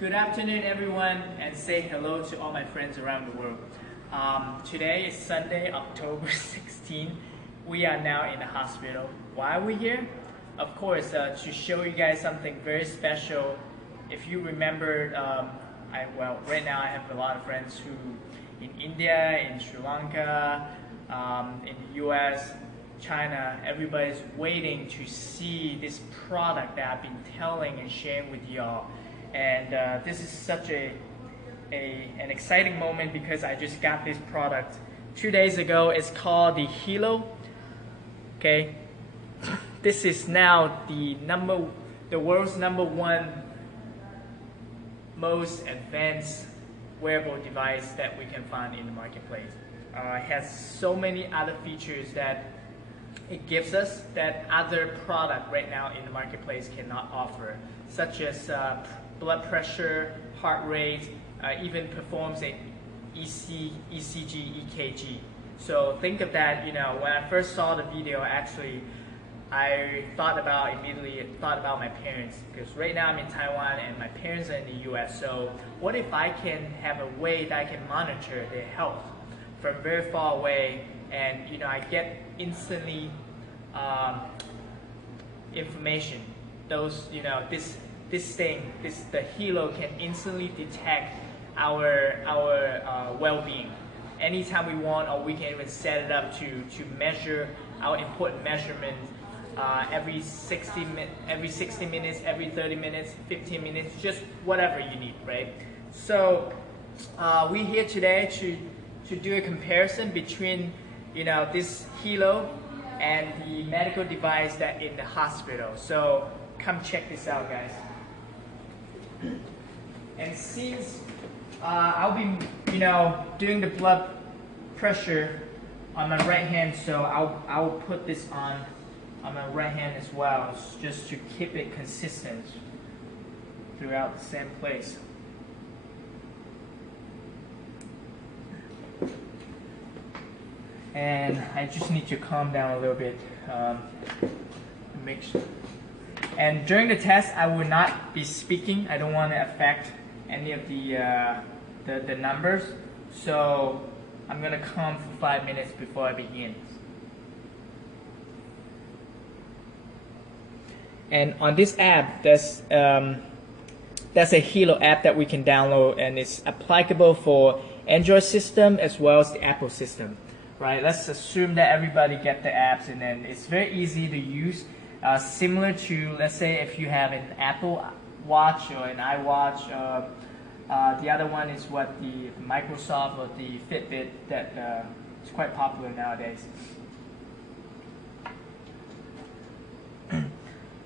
Good afternoon, everyone, and say hello to all my friends around the world. Today is Sunday, October 16. We are now in the hospital. Why are we here? Of course, to show you guys something very special. If you remember, right now I have a lot of friends who in India, in Sri Lanka, in the US, China, everybody's waiting to see this product that I've been telling and sharing with y'all. And this is such an exciting moment because I just got this product 2 days ago. It's called the HELO. Okay, this is now the world's #1 most advanced wearable device that we can find in the marketplace. It has so many other features that it gives us that other product right now in the marketplace cannot offer, such as blood pressure, heart rate, even performs a ECG, EKG. So think of that, when I first saw the video, actually, I immediately thought about my parents, because right now I'm in Taiwan and my parents are in the US. So what if I can have a way that I can monitor their health from very far away, and I get instantly information. Those, the HELO can instantly detect our well-being anytime we want, or we can even set it up to measure our important measurements every 60 minutes, every 30 minutes, 15 minutes, just whatever you need, right? So we're here today to do a comparison between this HELO and the medical device that in the hospital. So come check this out, guys. And since I'll be doing the blood pressure on my right hand, so I'll put this on my right hand as well, just to keep it consistent throughout the same place. And I just need to calm down a little bit. Make sure. And during the test, I will not be speaking. I don't want to affect any of the numbers. So I'm gonna calm for 5 minutes before I begin. And on this app, that's a HELO app that we can download, and it's applicable for Android system as well as the Apple system. Right, let's assume that everybody get the apps, and then it's very easy to use, similar to, let's say, if you have an Apple Watch or an iWatch. The other one is what the Microsoft or the Fitbit that is quite popular nowadays.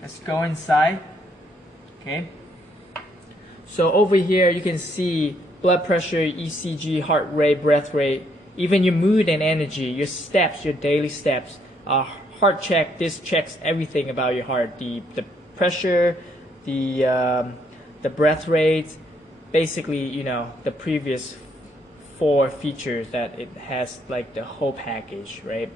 Let's go inside. Okay. So over here you can see blood pressure, ECG, heart rate, breath rate. Even your mood and energy, your steps, your daily steps. Heart check, this checks everything about your heart. The pressure, the breath rate, basically, the previous 4 features that it has, like the whole package, right?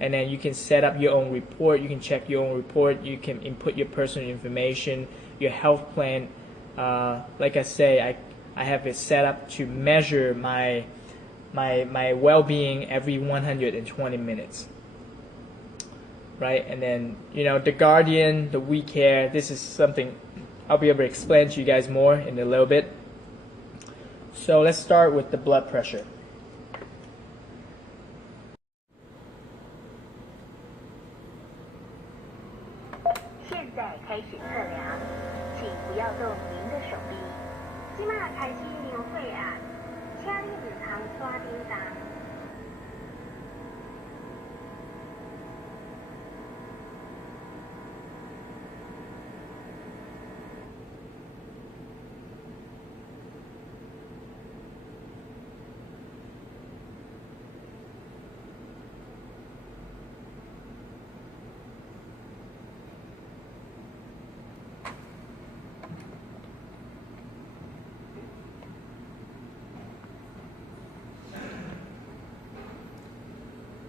And then you can set up your own report. You can check your own report. You can input your personal information, your health plan. Like I say, I have it set up to measure my well-being every 120 minutes, right? And then the Guardian, the We Care, this is something I'll be able to explain to you guys more in a little bit. So let's start with the blood pressure.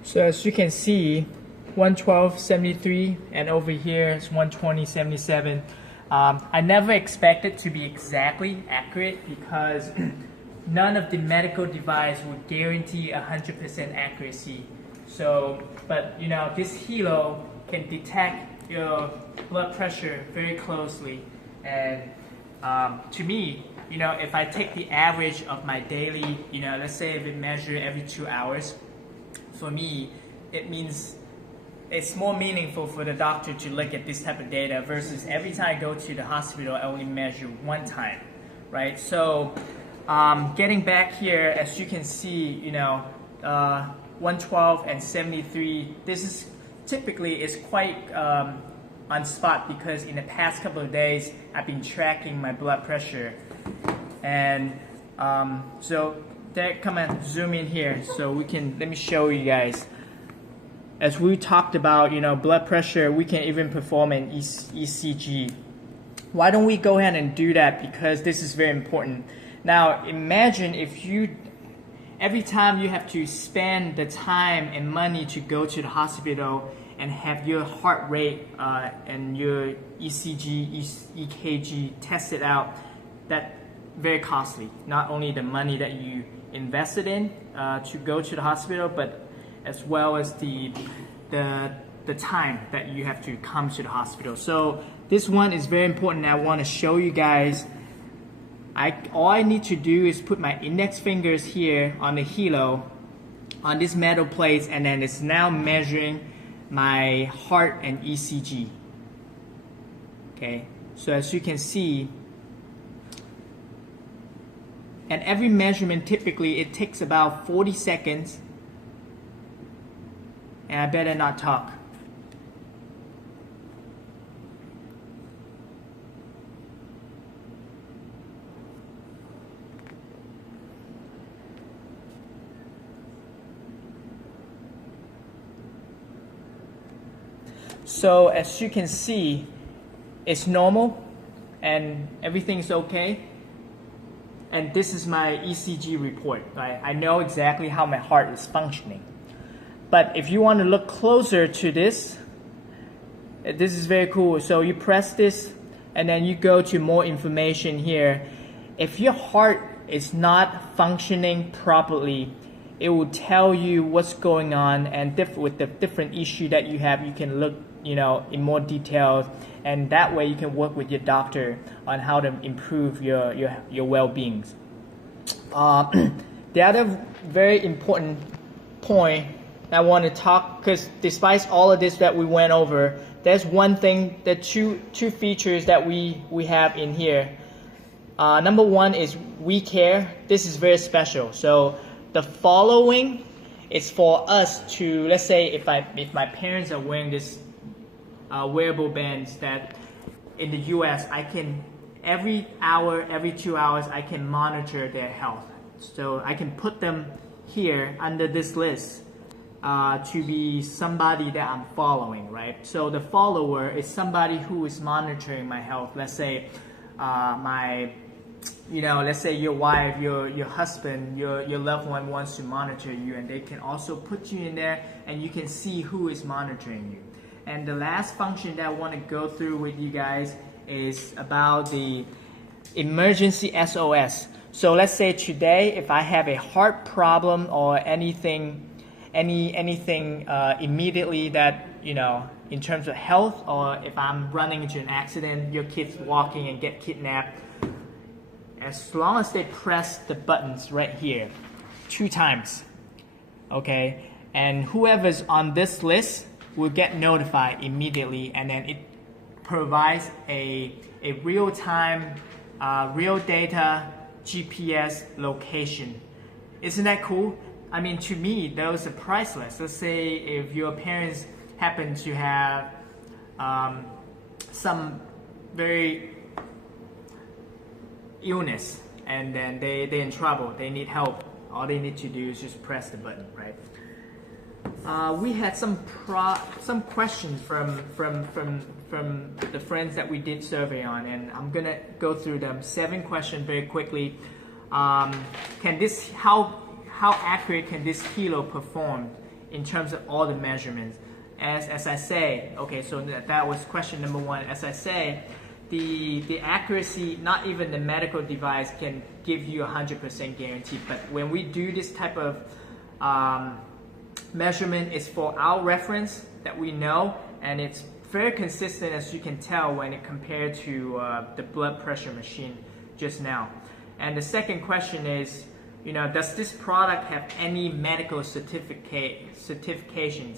So as you can see, 112.73, and over here it's 120.77. I never expected to be exactly accurate because none of the medical device would guarantee 100% accuracy. So, but you know, this HELO can detect your blood pressure very closely. And to me, you know, if I take the average of my daily, you know, let's say if it measures every 2 hours, for me, it means it's more meaningful for the doctor to look at this type of data versus every time I go to the hospital, I only measure one time, right? So getting back here, as you can see, you know, 112 and 73, this is typically is quite on spot because in the past couple of days, I've been tracking my blood pressure. And so come and zoom in here so we can, let me show you guys. As we talked about, you know, blood pressure, we can even perform an ECG. Why don't we go ahead and do that? Because this is very important. Now, imagine if you, every time you have to spend the time and money to go to the hospital and have your heart rate and your ECG, EKG tested out, that's very costly. Not only the money that you invested in to go to the hospital, but as well as the time that you have to come to the hospital. So this one is very important. I want to show you guys. All I need to do is put my index fingers here on the HELO, on this metal plate, and then it's now measuring my heart and ECG. Okay, so as you can see, and every measurement typically it takes about 40 seconds. And I better not talk. So as you can see, it's normal and everything's okay. And this is my ECG report, right? I know exactly how my heart is functioning. But if you want to look closer to this, this is very cool. So you press this and then you go to more information here. If your heart is not functioning properly, it will tell you what's going on, and with the different issue that you have, you can look, you know, in more details, and that way you can work with your doctor on how to improve your well-being. The other very important point I want to talk, because despite all of this that we went over, there's one thing, the two features that we have in here. Number one is we care. This is very special. So the following is for us to, let's say if my parents are wearing this wearable bands, that in the US I can every hour, every 2 hours I can monitor their health. So I can put them here under this list. To be somebody that I'm following, right? So the follower is somebody who is monitoring my health. Let's say let's say your wife, your husband, your loved one wants to monitor you, and they can also put you in there and you can see who is monitoring you. And the last function that I want to go through with you guys is about the emergency SOS. So let's say today if I have a heart problem or anything immediately that, you know, in terms of health, or if I'm running into an accident, your kid's walking and get kidnapped, as long as they press the buttons right here 2 times, okay, and whoever's on this list will get notified immediately, and then it provides a real-time, real data GPS location. Isn't that cool? I mean, to me, those are priceless. Let's say if your parents happen to have some very illness, and then they're in trouble, they need help. All they need to do is just press the button, right? We had some questions from the friends that we did survey on, and I'm gonna go through them. 7 questions very quickly. How accurate can this HELO perform in terms of all the measurements? As I say, okay, so that was question number 1. As I say, the accuracy, not even the medical device can give you 100% guarantee. But when we do this type of measurement, it's for our reference that we know, and it's very consistent, as you can tell when it compared to the blood pressure machine just now. And the second question is, does this product have any medical certifications?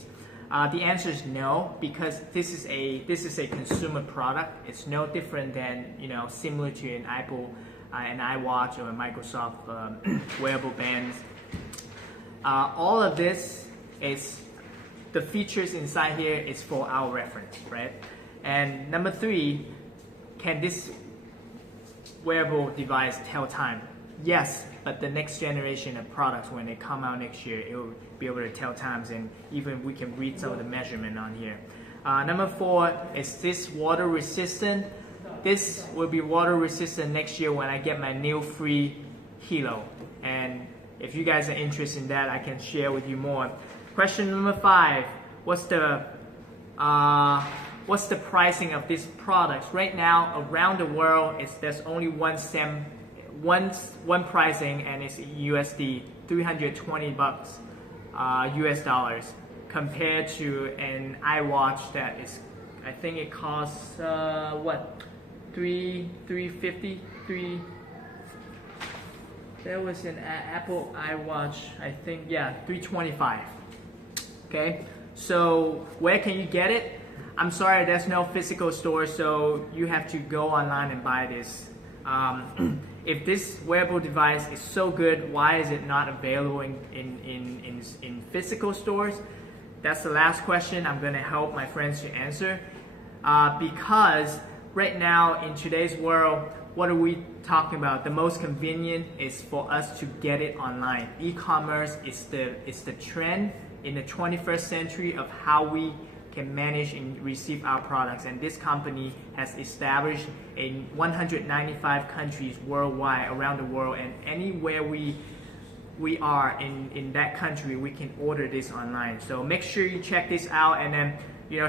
The answer is no, because this is a consumer product. It's no different than similar to an Apple, an iWatch, or a Microsoft wearable bands. All of this is the features inside here is for our reference, right? And number 3, can this wearable device tell time? Yes, but the next generation of products, when they come out next year, it will be able to tell times, and even we can read some of the measurement on here. Number 4, is this water resistant? This will be water resistant next year when I get my new free HELO. And if you guys are interested in that, I can share with you more. Question number 5, what's the pricing of these products? Right now, around the world, there's only one pricing, and it's USD, $320 US dollars, compared to an iWatch that is, I think it costs $350. There was an Apple iWatch, I think, $325. Okay, so where can you get it? I'm sorry, there's no physical store, so you have to go online and buy this. If this wearable device is so good, why is it not available in physical stores? That's the last question I'm going to help my friends to answer. Because right now in today's world, what are we talking about? The most convenient is for us to get it online. E-commerce is the trend in the 21st century of how we can manage and receive our products, and this company has established in 195 countries worldwide, around the world, and anywhere we are in that country, we can order this online. So make sure you check this out, and then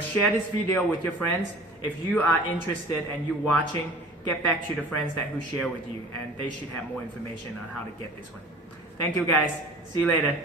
share this video with your friends. If you are interested and you're watching, get back to the friends who share with you, and they should have more information on how to get this one. Thank you guys. See you later.